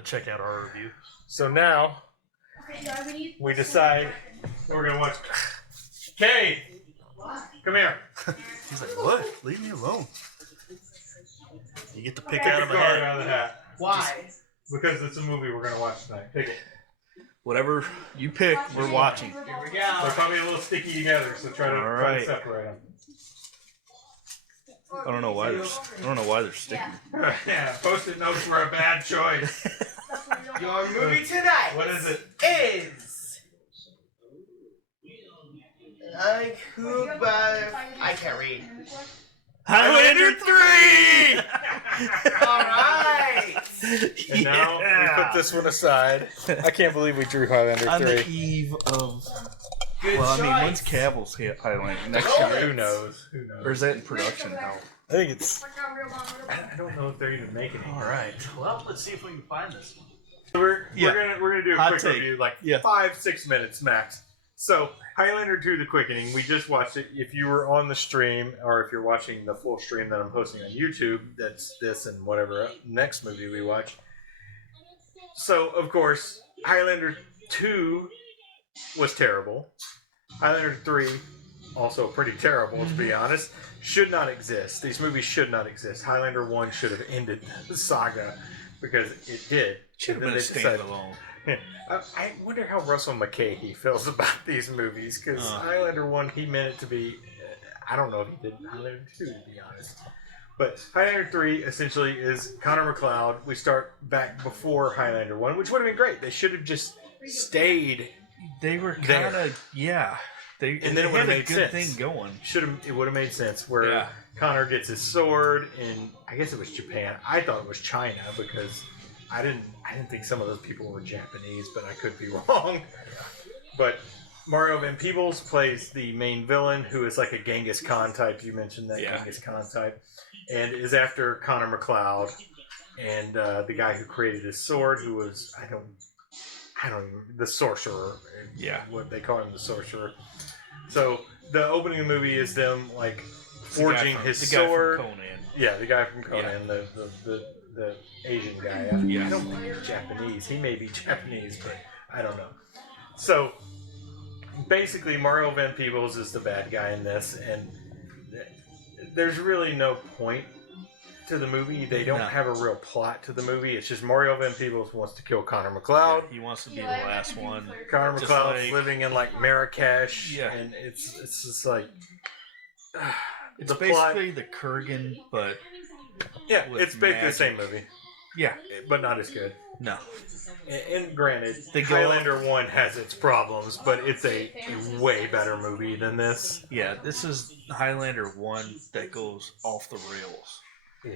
to check out our review. So now we decide we're gonna watch. Kay, come here. He's like, what? Leave me alone. You get to pick Pick out a of a card hat. out of the hat. Why? Because it's a movie we're gonna watch tonight. Pick it. Whatever you pick, we're watching. Here we They're go. probably a little sticky together, so try to Alright. separate them. I don't know why they're sticky. Yeah, Post-it notes were a bad choice. Your movie tonight. What is it? Is I can't read. Highlander 3! Alright! And now we put this one aside. I can't believe we drew Highlander On 3. the eve of. Good Well, I choice. mean, when's Cavill's Highlander? Next Roll year? it. Who knows? Who knows? Or is that in production now? I think it's. I don't know if they're even making it. Alright. Well, let's see if we can find this one. We're gonna do a Hot quick take. review, like Yeah. 5-6 minutes max. So Highlander 2: The Quickening, we just watched it. If you were on the stream, or if you're watching the full stream that I'm posting on YouTube, that's this and whatever next movie we watch. So of course, Highlander 2 was terrible. Highlander 3, also pretty terrible to be honest. Should not exist. These movies should not exist. Highlander 1 should have ended the saga because it did. Should have And been a then they decided- standalone. I wonder how Russell McKay feels about these movies because Highlander 1, he meant it to be. I don't know if he did Highlander 2, to be honest. But Highlander 3 essentially is Connor McLeod. We start back before Highlander 1, which would have been great. They should have just stayed. They were There. kind of, yeah. They, And then they it would've had a made good sense. thing going. It would have made sense where Yeah. Connor gets his sword in, I guess it was Japan. I thought it was China because I didn't think some of those people were Japanese, but I could be wrong. But Mario Van Peebles plays the main villain, who is like a Genghis Khan type. You mentioned that Genghis Khan type, and is after Connor McLeod and the guy who created his sword, who was I don't even, the Sorcerer. Yeah. What they call him, the Sorcerer. So the opening of the movie is them like forging his the guy sword. from Conan. Yeah, the guy from Conan, the Asian guy. Yeah. I don't think he's Japanese. He may be Japanese, but I don't know. So basically, Mario Van Peebles is the bad guy in this, and there's really no point to the movie. They don't have a real plot to the movie. It's just Mario Van Peebles wants to kill Connor McLeod. He wants to be the last one. Connor Just McLeod's like- living in like Marrakesh, Yeah. and it's just like It's the plot. basically the Kurgan, but Yeah, with it's basically the same magic. movie, yeah, but not as good. no. And granted, They go Highlander 1 has its problems, but it's a way better movie than this. Yeah, this is Highlander 1 that goes off the rails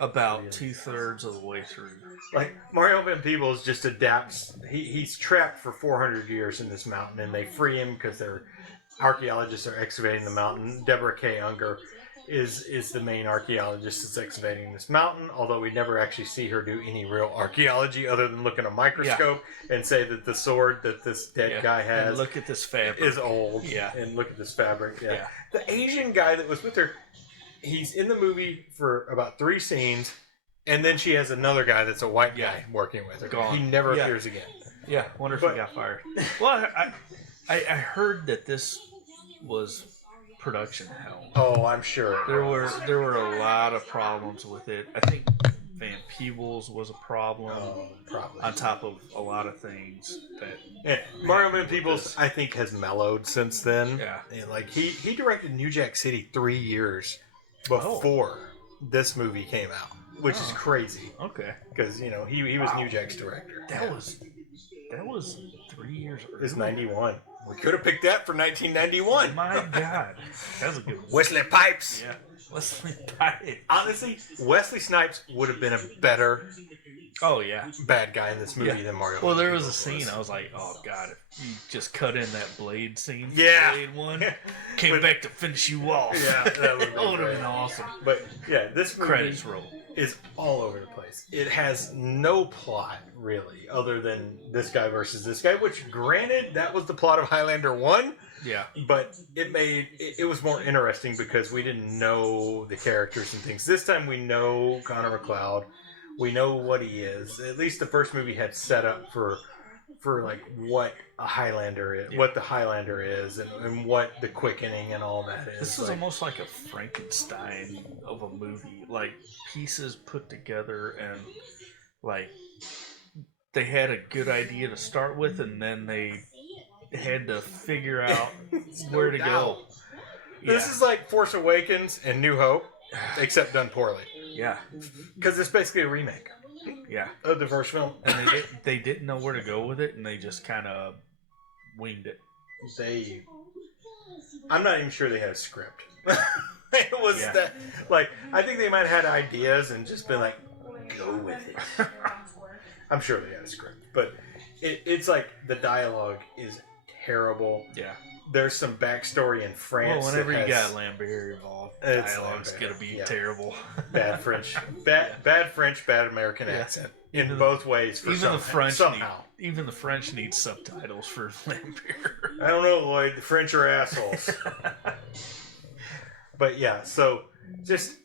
about 2/3 of the way through. Like, Mario Van Peebles just adapts. He's trapped for 400 years in this mountain, and they free him because their archaeologists are excavating the mountain. Deborah K. Unger is the main archaeologist that's excavating this mountain, although we never actually see her do any real archaeology other than look in a microscope and say that the sword that this dead guy And has look at this fabric. is old. Yeah. And look at this fabric. Yeah. Yeah. The Asian guy that was with her, he's in the movie for about 3 scenes, and then she has another guy that's a white guy working with her. Gone. He never Yeah. appears again. Yeah, wonder if But- he got fired. Well, I heard that this was production hell. Oh, I'm sure. There were a lot of problems with it. I think Van Peebles was a problem. Probably. On top of a lot of things that Yeah. Mario Van with Peebles, this. I think, has mellowed since then. Yeah. And like he directed New Jack City 3 years before this movie came out, which is crazy Okay. because he was New Jack's director. That was 3 years It was early. 91. We could have picked that for 1991. My God. That was a good one. Wesley Pipes. Yeah. Wesley Pipes. Honestly, Wesley Snipes would have been a better Oh, yeah. bad guy in this movie than Mario. Well, Van there was a Peebles scene, I was like, oh, God. If you just cut in that Blade scene from Yeah. Blade 1, came With- back to finish you off. Yeah, that would That would have been awesome. But yeah, this movie Credits roll. is all over the place. It has no plot really, other than this guy versus this guy. Which, granted, that was the plot of Highlander 1. Yeah. But it was more interesting because we didn't know the characters and things. This time we know Connor McLeod. We know what he is. At least the first movie had set up for like what a Highlander is, what the Highlander is, and what the quickening and all that is. This is almost like a Frankenstein of a movie, like pieces put together, and like they had a good idea to start with, and then they had to figure out where to go. This is like Force Awakens and New Hope, except done poorly. Yeah, because it's basically a remake. Yeah, of the first film, and they didn't know where to go with it, and they just kind of winged it. I'm not even sure they had a script. It was that, like, I think they might have had ideas and just been like, go with it. I'm sure they had a script, but it's like the dialogue is terrible. Yeah. There's some backstory in France. Well, whenever you got Lambert involved, dialogue's gonna be terrible. Bad French, bad French, bad American accent in both ways. Even the French need subtitles for Lambert. I don't know, Lloyd. The French are assholes. But yeah, so just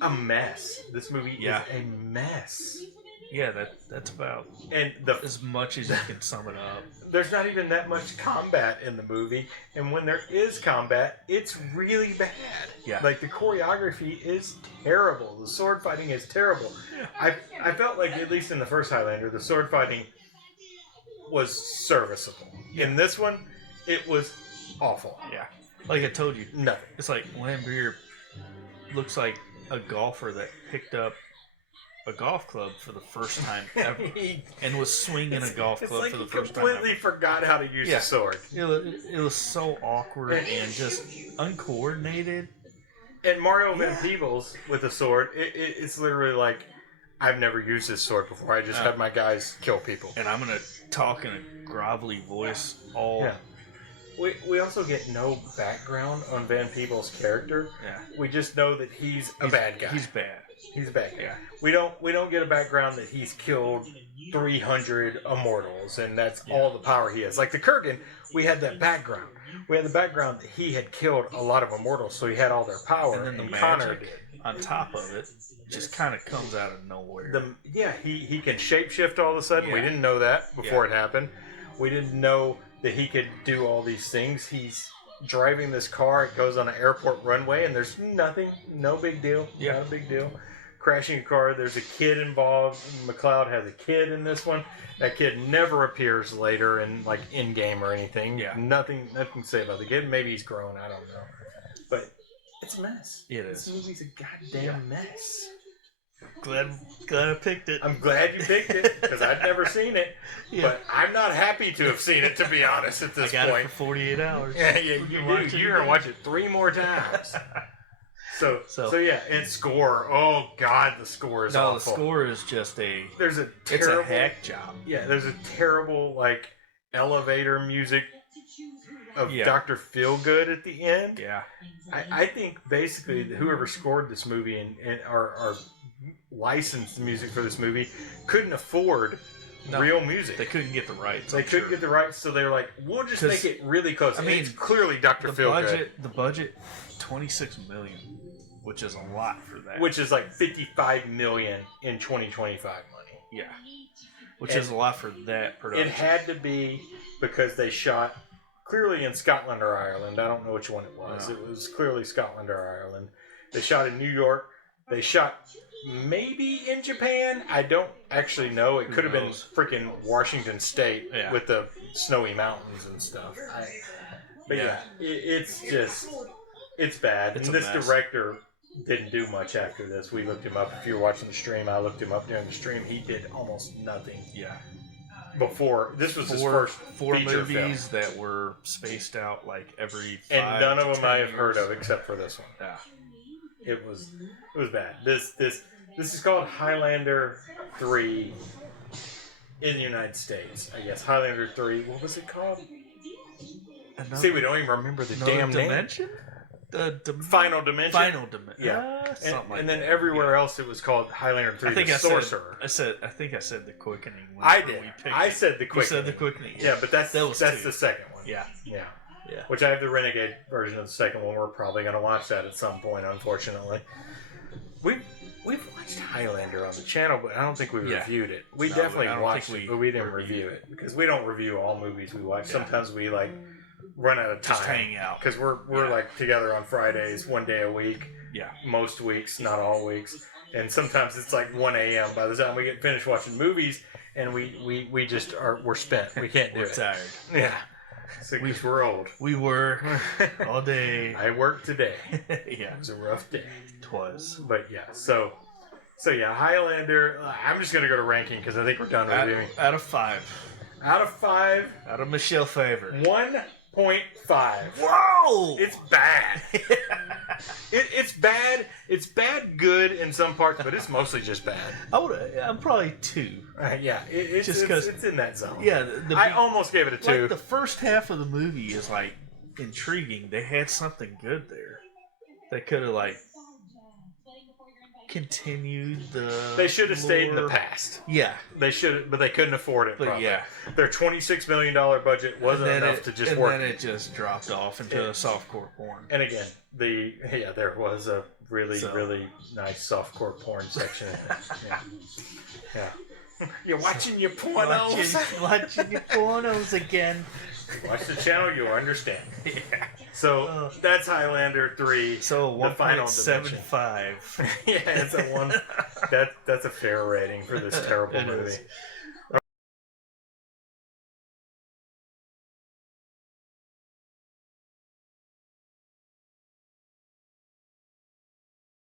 a mess. This movie is a mess. Yeah, that's about as much as you can sum it up. There's not even that much combat in the movie, and when there is combat, it's really bad. Yeah. Like, the choreography is terrible. The sword fighting is terrible. I felt like, at least in the first Highlander, the sword fighting was serviceable. Yeah. In this one, it was awful. Yeah. Like I told you. Nothing. It's like Lambert looks like a golfer that picked up a golf club for the first time ever, and was swinging a golf club for the first time ever. He completely forgot how to use a sword. It was so awkward and just uncoordinated. And Mario Van Peebles with a sword, it's literally like, I've never used this sword before. I just had my guys kill people. And I'm going to talk in a grovelly voice all... Yeah. We also get no background on Van Peebles' character. Yeah. We just know that he's a bad guy. He's bad. He's a bad guy. Yeah. We don't get a background that he's killed 300 immortals and that's all the power he has. Like the Kurgan, we had that background. We had the background that he had killed a lot of immortals, so he had all their power. And then the magic on top of it just kind of comes out of nowhere. He can shapeshift all of a sudden. We didn't know that before it happened. We didn't know that he could do all these things. He's driving this car. It goes on an airport runway, and there's nothing. No big deal. Not a big deal. Crashing a car. There's a kid involved. McLeod has a kid in this one. That kid never appears later in game or anything. Yeah. Nothing to say about the kid. Maybe he's grown. I don't know. But it's a mess. It is. This movie's a goddamn mess. Glad I picked it. I'm glad you picked it because I'd never seen it, but I'm not happy to have seen it, to be honest. At this point, it for 48 hours. Yeah, you do. You're gonna watch it 3 more times. So yeah, and score. Oh God, the score is awful. The score is just It's a hack job. Yeah, there's a terrible elevator music of Dr. Feelgood at the end. Yeah, I think basically whoever scored this movie and our licensed music for this movie couldn't afford real music. They couldn't get the rights. They couldn't get the rights, so they were like, "We'll just make it really close." I mean, it's clearly Dr. Feelgood. The budget, $26 million, which is a lot for that. Which is like $55 million in 2025 money. Yeah, which is a lot for that production. It had to be because they shot clearly in Scotland or Ireland. I don't know which one it was. It was clearly Scotland or Ireland. They shot in New York. They shot maybe in Japan. I don't actually know. It could have been freaking Washington State with the snowy mountains and stuff. But it's bad. And this director didn't do much after this. We looked him up. If you're watching the stream, I looked him up during the stream. He did almost nothing. Yeah. Before this was his first four feature movies film. That were spaced out every 5 and none of them I have years. heard of except for this one. Yeah. It was bad. This is called Highlander 3 in the United States, I guess. Highlander 3. What was it called? See, we don't even remember the damn dimension? name. Final Dimension. Final Dimension. Yeah. And then everywhere else it was called Highlander 3 the Sorcerer. I think I said the Quickening. I did. I said the Quickening. You said the Quickening. Yeah, but that's the second one. Yeah. Which I have the Renegade version of the second one. We're probably going to watch that at some point, unfortunately. We've watched Highlander on the channel, but I don't think we Yeah. reviewed it. We No, definitely I don't watched think it, we but we didn't reviewed review it. it because we don't review all movies we watch. Yeah. Sometimes we like run out of time. Just hang out. Because we're Yeah. like together on Fridays, one day a week. Yeah. Most weeks, not all weeks. And sometimes it's like 1 a.m. by the time we get finished watching movies, and we just we're spent. We can't do We're it. tired. Yeah. So, 'cause we're old. We were all day. I worked today. Yeah, It was a rough day. twas. But yeah, so yeah, Highlander. I'm just gonna go to ranking because I think we're done reviewing. Out of 5. Out of 5, Out of Michelle Favor. 1.5. Whoa! It's bad. It's bad. It's bad good in some parts, but it's mostly just bad. I'm probably 2. Yeah, it's Just 'cause- it's in that zone. Yeah, I almost gave it a 2. like the first half of the movie is like intriguing. They had something good there. They could have like continued the. They should have stayed in the lore. past. Yeah, They should, but they couldn't afford it. but probably. yeah, Their $26 million budget wasn't And then enough to just and work. then it just dropped off into Yeah. a softcore porn. And again, there was a really So- really nice softcore porn section. In it. Yeah. You're watching your pornos. Watching your pornos again. Watch the channel, you'll understand. Yeah. So that's Highlander 3. So The final 1.75. Yeah, it's a 1. That's a fair rating for this terrible It movie. is.